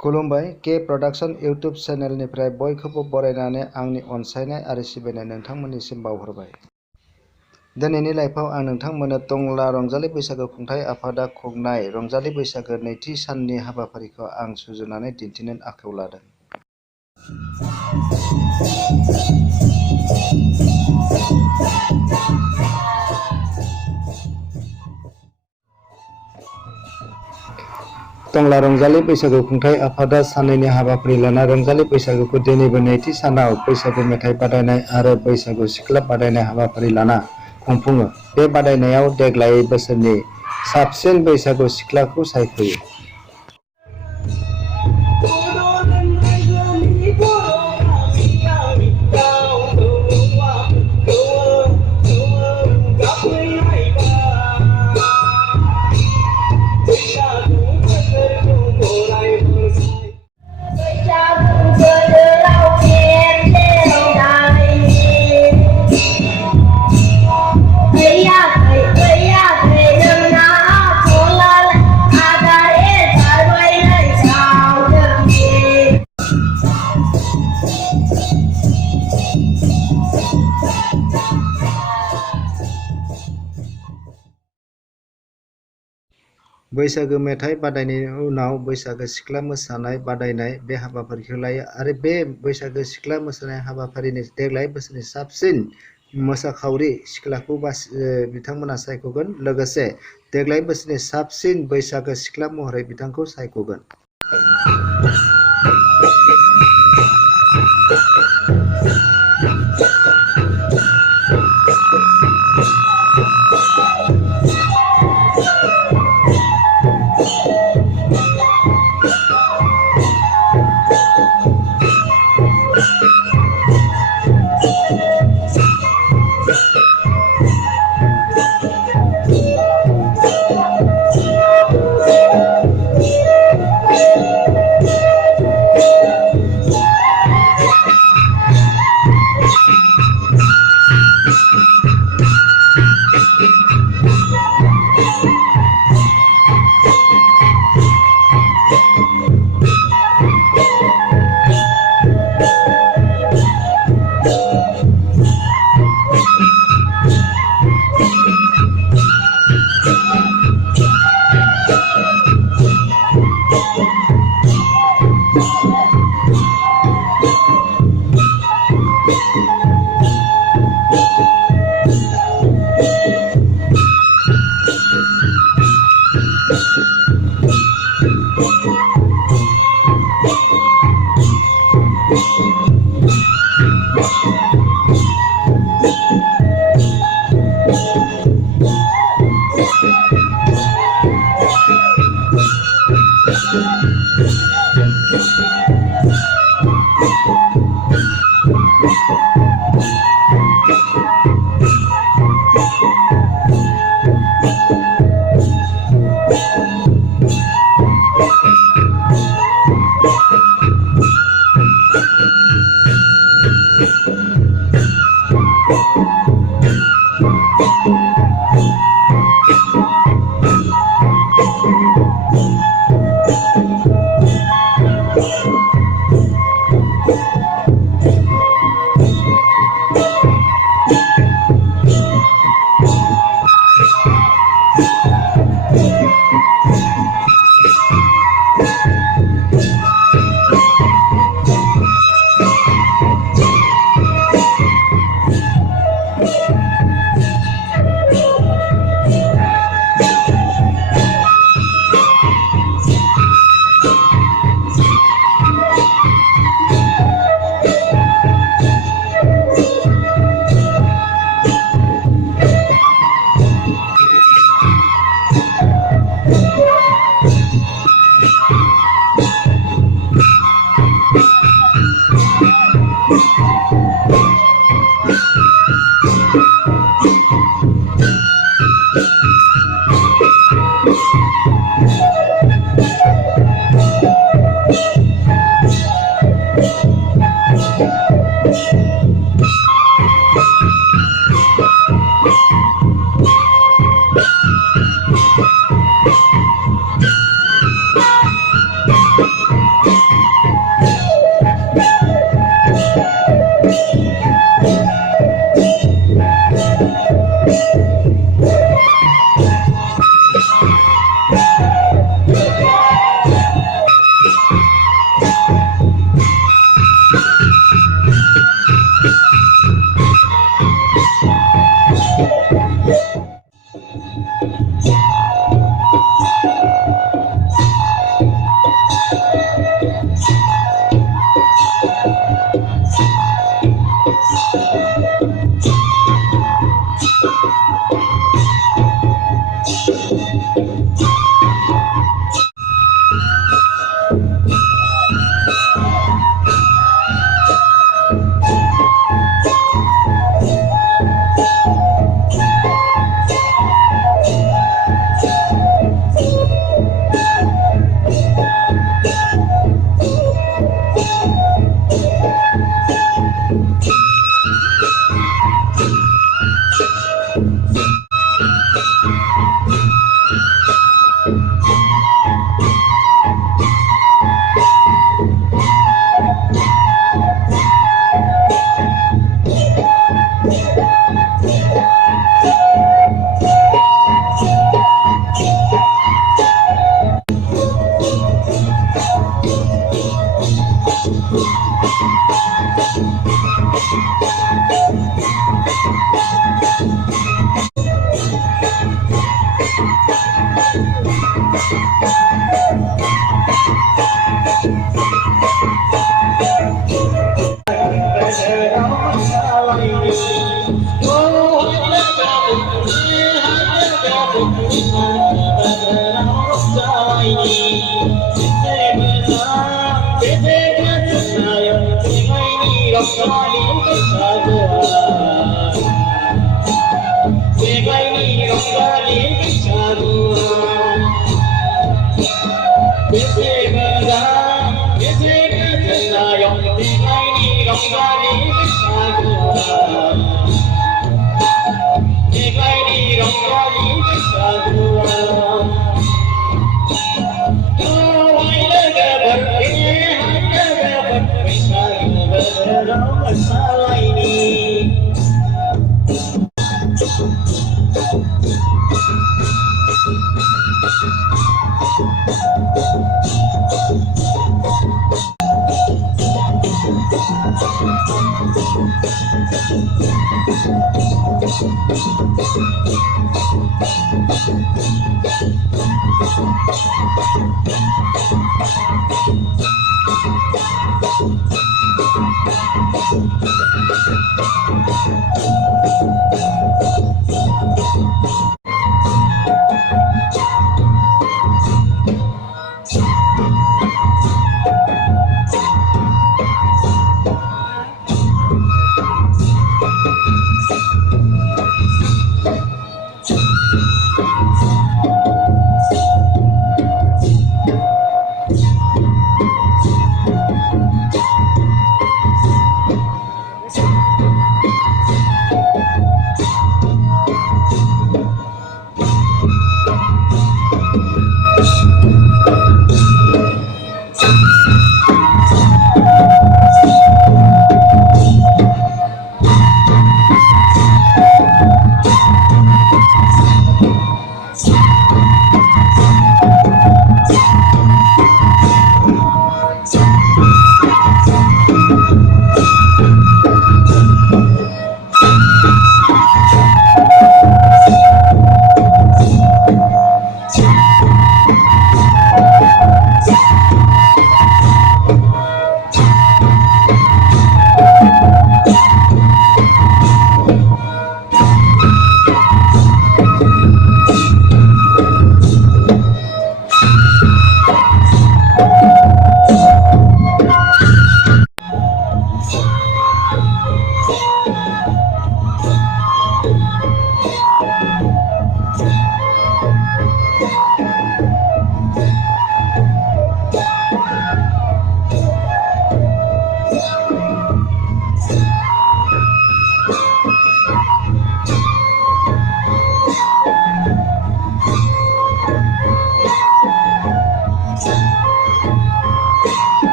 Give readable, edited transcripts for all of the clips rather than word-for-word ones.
खुलुमबाय के production YouTube चेनेलनिफ्राय बयखौबो बरायनानै आंनि अनसायनाय आरो सिबिनाय नोंथांमोननिसिम बावहरबाय। दिनैनि लाइफआव आं नोंथांमोननो टंला रंजालि बैसागो खुंथाय आफादा खुंनाय रंजालि बैसागो नैथि साननि हाबाफारिखौ आं सुजुनानै दिन्थिनो आखायाव लादों। टंला रंजालि बैसागु खुंथाय आफादा साननैनि हाबाफारि लाना रंजालि बैसागुखौ दिनैबो नैथि सानाव बैसागु मेथाइ बादायनाय आरो बैसागु सिख्ला बादायनाय हाबाफारि लाना खुंफुङो। बे बादायनायाव देग्लाय बोसोरनि साबसिन बैसागु सिख्लाखौ सायख'यो। बैसागो मेथाइ बादायनायनि उनाव बैसागो सिख्ला मोसानाय बादायनाय बे हाबाफारिखौ लायो आरो बे बैसागो सिख्ला मोसानाय हाबाफारिनि देग्लाय बोसोरनि साबसिन मोसाखावरि सिख्लाखौ बिथांमोना सायख'गोन। लोगोसे देग्लाय बोसोरनि साबसिन बैसागो सिख्ला महरै बिथांखौ सायख'गोन।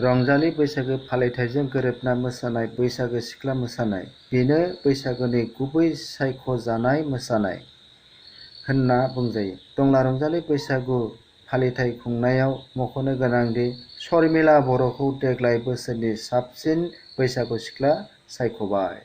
रंजालि बैसागो फालिथायजों गोरोबना मोसानाय बैसागो सिख्ला मोसानाय बेनो बैसागोनि गुबै सायख'जानाय मोसानाय होनना बुंजायो। टंला रंजालि बैसागु फालिथाय खुंनायाव मख'नो गोनांदि शर्मिला बर'खौ देग्लाय बोसोरनि साबसिन बैसागु सिख्ला सायख'बाय।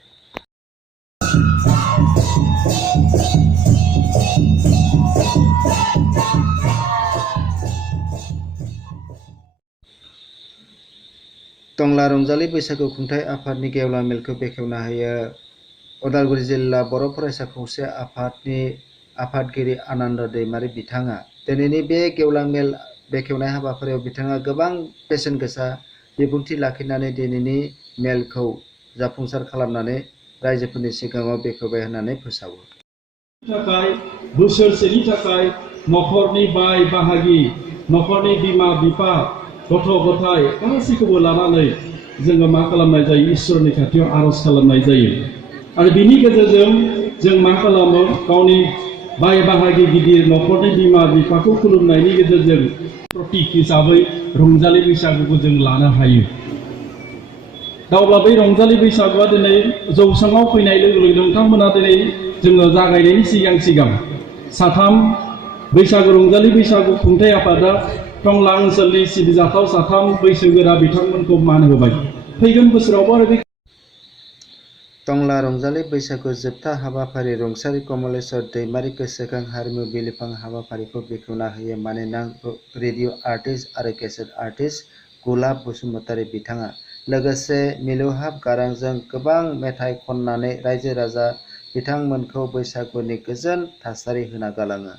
टंला रंजालि बैसागु खुंथाय आफादनि गेवलां मेलखौ बेखेवना होयो उदालगुरि जिल्ला बर' फरायसा खौसे आफादनि आफादगिरि आनन्द दैमारि बिथाङा। दिनैनि बे गेवलां मेल बेखेवनाय हाबाफारियाव बिथाङा गोबां बेसेन गोसा बिबुंथि लाखिनानै दिनैनि मेलखौ जाफुंसार खालामनानै रायजोफोरनि सिगाङाव बेखेवबाय होननानै फोसावो। बोसोरसेनि थाखाय न'खरनि बाय बाहागि न'खरनि बिमा बिफा गथ' गथाय गासैखौबो लानानै जोङो मा खालामनाय जायो इसोरनि खाथियाव आर'ज खालामनाय जायो आरो बिनि गेजेरजों जों मा खालामो गावनि बाय बाहागि गिदिर न'खरनि बिमा बिफाखौ खुलुमनायनि गेजेरजों प्रतीक हिसाबै रंजालि बैसागुखौ जों लानो हायो दा अब्ला बै रंजालि बैसागुआ दिनै जौसाङाव फैनाय लोगो लोगो नोंथांमोना दिनै जोङो जागायनायनि सिगां साथाम बैसागु रंजालि बैसागु खुंथाय आफादा टंला ओनसोलनि सिबिजाथाव साथाम बैसोगोरा बिथांमोनखौ मान होबाय फैगोन बोसोरावबो आरो टंला रंजालि बैसागु जोबथा हाबाफारि रुंसारि कमलेश्वर दैमारि गोसोखां हारिमु बिलिफां हाबाफारिखौ बेखेवना होयो मानोना रेडिअ आर्टिस्ट आरो केसेट आर्टिस्ट गुलाब बसुमतारी बिथाङा लोगोसे मिलौहाब गारांजों गोबां मेथाइ खननानै रायजो राजा बिथांमोनखौ बैसागुनि गोजोन थासारि होना गालाङो।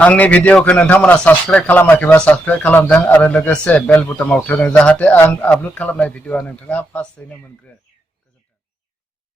आंनि भिडिअखौ नोंथांमोना साबस्क्राइब खालामाखैबा साबस्क्राइब खालामदों आरो लोगोसे बेल बुटामाव थुदों जाहाथे आं आपलोड खालामनाय भिडिअआ नोंथाङा फार्स्टयैनो मोनग्रो।